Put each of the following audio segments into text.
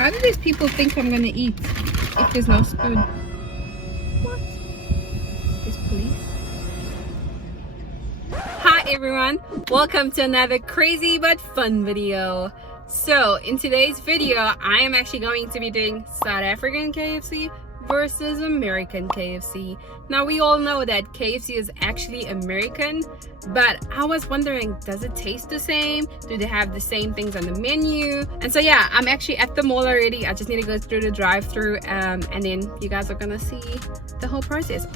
How do these people think I'm gonna eat if there's no spoon? What? This police? Hi everyone, welcome to another crazy but fun video. So in today's video, I am actually going to be doing South African KFC versus American KFC. Now we all know that KFC is actually American, but I was wondering, does it taste the same? Do they have the same things on the menu? And so yeah, I'm actually at the mall already. I just need to go through the drive-thru and then you guys are gonna see the whole process.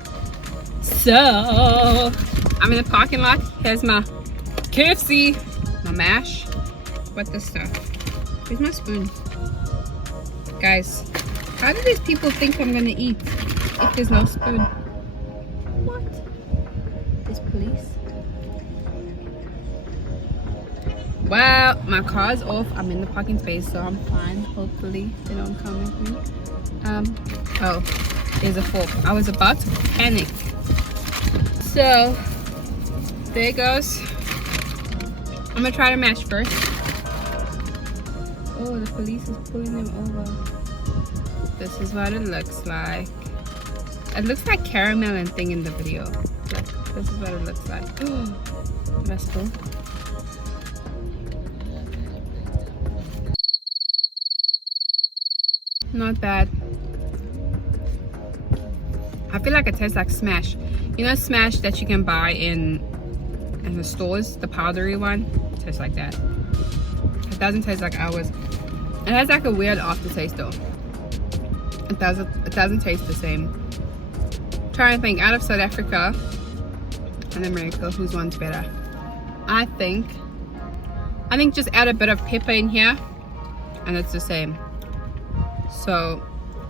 So I'm in the parking lot. Here's my KFC, my mash. What this stuff? Here's my spoon. Guys, how do these people think I'm gonna eat if there's no spoon? What? This police? Well, my car's off. I'm in the parking space, so I'm fine. Hopefully they don't come with me. Oh, there's a fork. I was about to panic. So there it goes. I'm gonna try to mash first. Oh, the police is pulling them over. This is what it looks like. It looks like caramel and thing in the video. Look, this is what it looks like. Oh, that's cool. Not bad. I feel like it tastes like Smash. You know Smash that you can buy in the stores, the powdery one? It tastes like that. It doesn't taste like ours. It has like a weird aftertaste though. It doesn't taste the same. Trying to think, out of South Africa and America, whose one's better? I think just add a bit of pepper in here and it's the same. So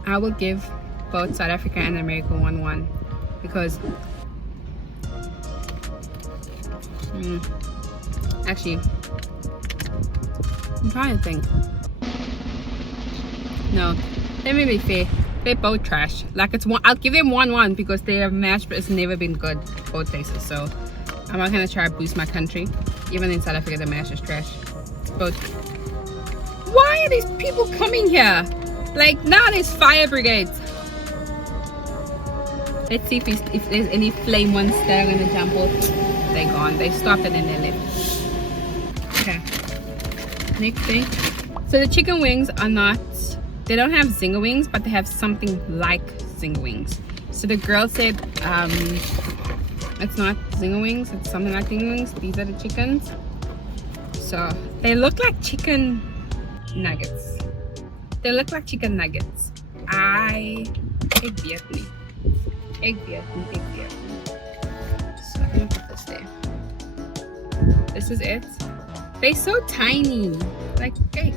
I will give both South Africa and America 1-1 because actually I'm trying to think. No, let me be fair. They're both trash. Like it's one. I'll give them 1-1 because their mash has never been good both places. So I'm not gonna try to boost my country. Even in South Africa, the mash is trash. Both. Why are these people coming here? Like now there's fire brigades. Let's see if there's any flame ones that are gonna jump off. They're gone. They stopped and then they left. Okay. Next thing. So the chicken wings are not. They don't have zinger wings, but they have something like zinger wings. So the girl said it's not zinger wings, it's something like zinger wings. These are the chickens. So they look like chicken nuggets. They look like chicken nuggets. Egg beat me. So I'm gonna put this there. This is it. They're so tiny. Like, hey.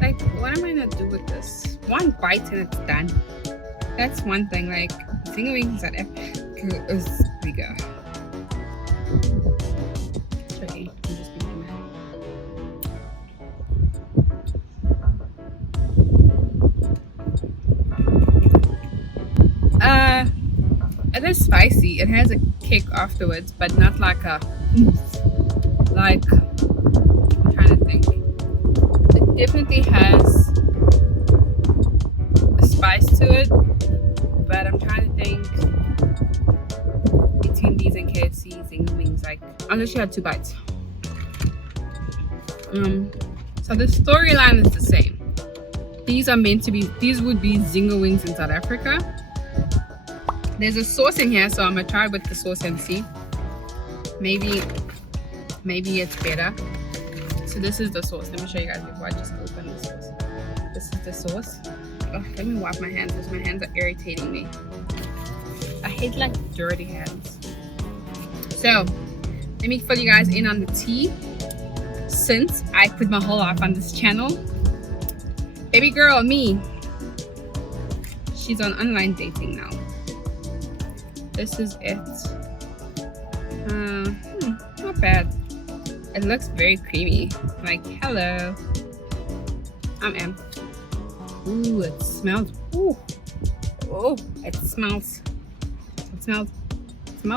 Like, what am I gonna do with this? One bite and it's done. That's one thing. Like, zinger wings at Africa is bigger. Okay, I'm just being mad. It is spicy. It has a kick afterwards, but not like a like. I'm trying to think. Definitely has a spice to it, but I'm trying to think between these and KFC zinger wings, like unless you had 2 bites. So the storyline is the same. These would be zinger wings in South Africa. There's a sauce in here, so I'm gonna try with the sauce and see. Maybe it's better. So this is the sauce. Let me show you guys before I just open the sauce. This is the sauce. Oh, let me wipe my hands because my hands are irritating me. I hate like dirty hands. So let me fill you guys in on the tea. Since I put my whole life on this channel, baby girl me, she's on online dating now. This is it. Not bad. It looks very creamy. Like, hello. I'm M. Ooh, it smells. Ooh. Oh, it smells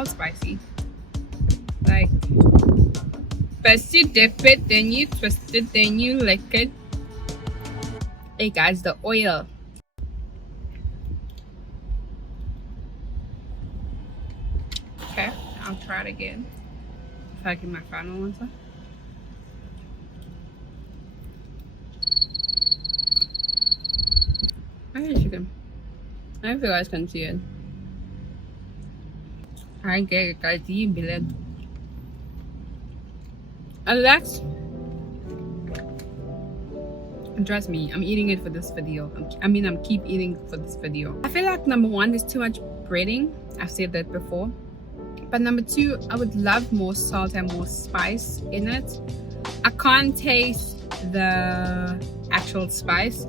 spicy. Like, first you dip it, then you twist it, then you lick it. Hey guys, the oil. Okay, I'll try it again. If I get my final answer. I hate chicken. I hope you guys can see it. I get it, guys. You believe. And that's. And trust me, I'm eating it for this video. I'm keep eating for this video. I feel like number one, there's too much breading. I've said that before. But number two, I would love more salt and more spice in it. I can't taste the actual spice.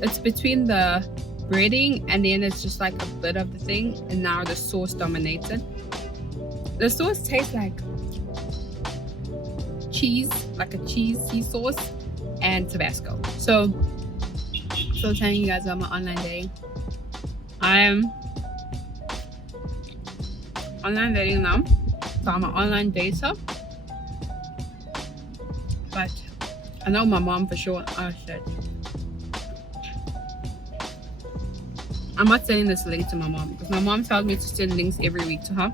It's between the breading and then it's just like a bit of the thing, and now the sauce dominates it. The sauce tastes like cheese, like a cheesy sauce, and Tabasco. So telling you guys about my online dating. I am online dating now, so I'm an online dater. But I know my mom for sure. Oh shit. I'm not sending this link to my mom because my mom tells me to send links every week to her.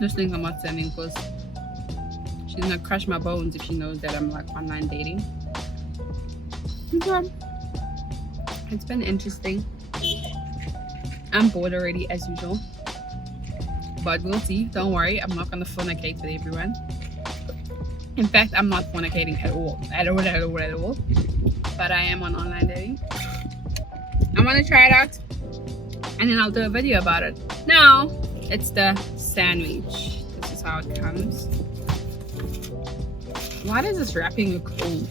This link I'm not sending because she's gonna crush my bones if she knows that I'm like online dating. Okay. It's been interesting. I'm bored already as usual, but we'll see. Don't worry, I'm not gonna fornicate with everyone. In fact, I'm not fornicating at all. But I am on online dating. I want to try it out and then I'll do a video about it. Now it's the sandwich. This is how it comes. Why does this wrapping look old?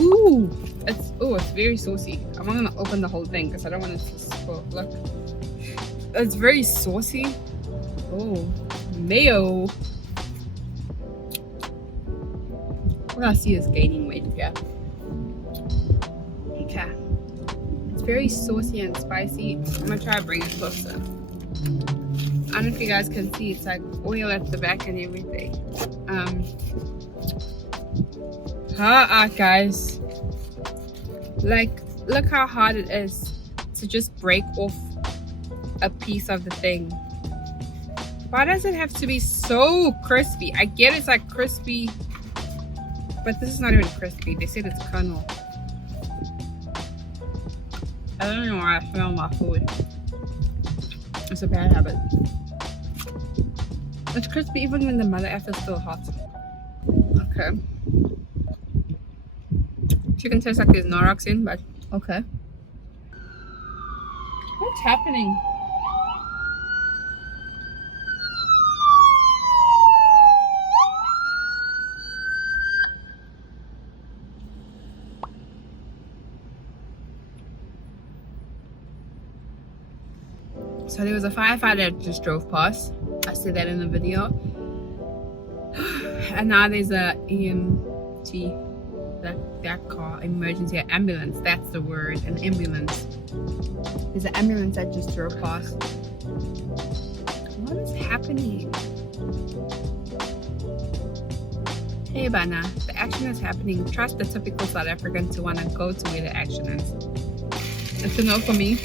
Ooh, it's very saucy. I'm not gonna open the whole thing because I don't want it to spoil. Look, it's very saucy. Oh, mayo. What I see is gaining weight. Yeah. Okay. It's very saucy and spicy. I'm gonna try to bring it closer. I don't know if you guys can see. It's like oil at the back and everything. Guys. Like, look how hard it is to just break off a piece of the thing. Why does it have to be so crispy? I get it's like crispy, but this is not even crispy. They said it's kernel. I don't know why I smell my food. It's a bad habit. It's crispy even when the mother F is still hot. Okay. Chicken tastes like there's no rocks in, but okay. What's happening? So there was a firefighter that just drove past. I said that in the video. And now there's a EMT, that car, emergency ambulance. That's the word, an ambulance. There's an ambulance that just drove past. What is happening? Hey Bana, the action is happening. Trust the typical South African to want to go to where the action is. It's a no for me.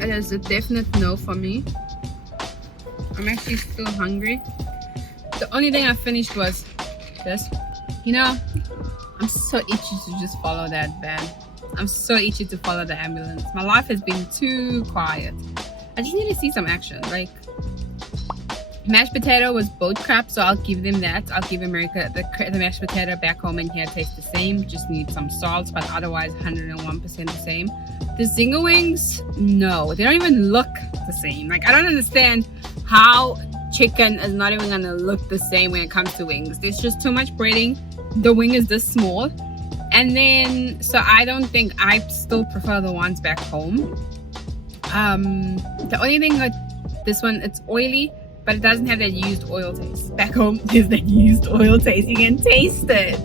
It is a definite no for me. I'm actually still hungry. The only thing I finished was this. You know, I'm so itchy to just follow that van. I'm so itchy to follow the ambulance. My life has been too quiet. I just need to see some action. Like, mashed potato was both crap, so I'll give them that. I'll give America the mashed potato back home and here tastes the same. Just need some salt, but otherwise 101% the same. The Zinger wings, no, they don't even look the same. Like, I don't understand how chicken is not even gonna look the same when it comes to wings. There's just too much breading. The wing is this small, and then so I don't think I still prefer the ones back home. The only thing with this one, it's oily, but it doesn't have that used oil taste. Back home, there's that used oil taste. You can taste it.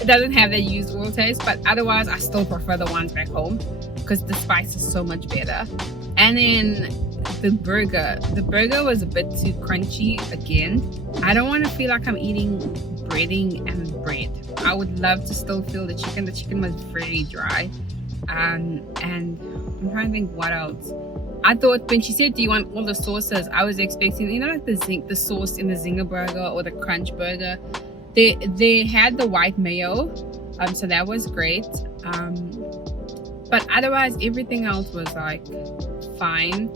It doesn't have that used oil taste, but otherwise, I still prefer the ones back home because the spice is so much better. And then the burger was a bit too crunchy again. I don't want to feel like I'm eating breading and bread. I would love to still feel the chicken was very dry. And I'm trying to think what else. I thought when she said, do you want all the sauces, I was expecting, you know, like the sauce in the Zinger burger or the crunch burger. They had the white mayo, so that was great. But otherwise everything else was like fine.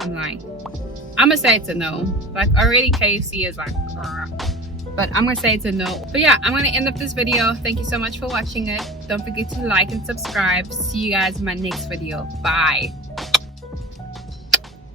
I'm gonna say it's a no. Like already KFC is like, but I'm gonna say it's a no. But yeah, I'm gonna end up this video. Thank you so much for watching it. Don't forget to like and subscribe. See you guys in my next video. Bye.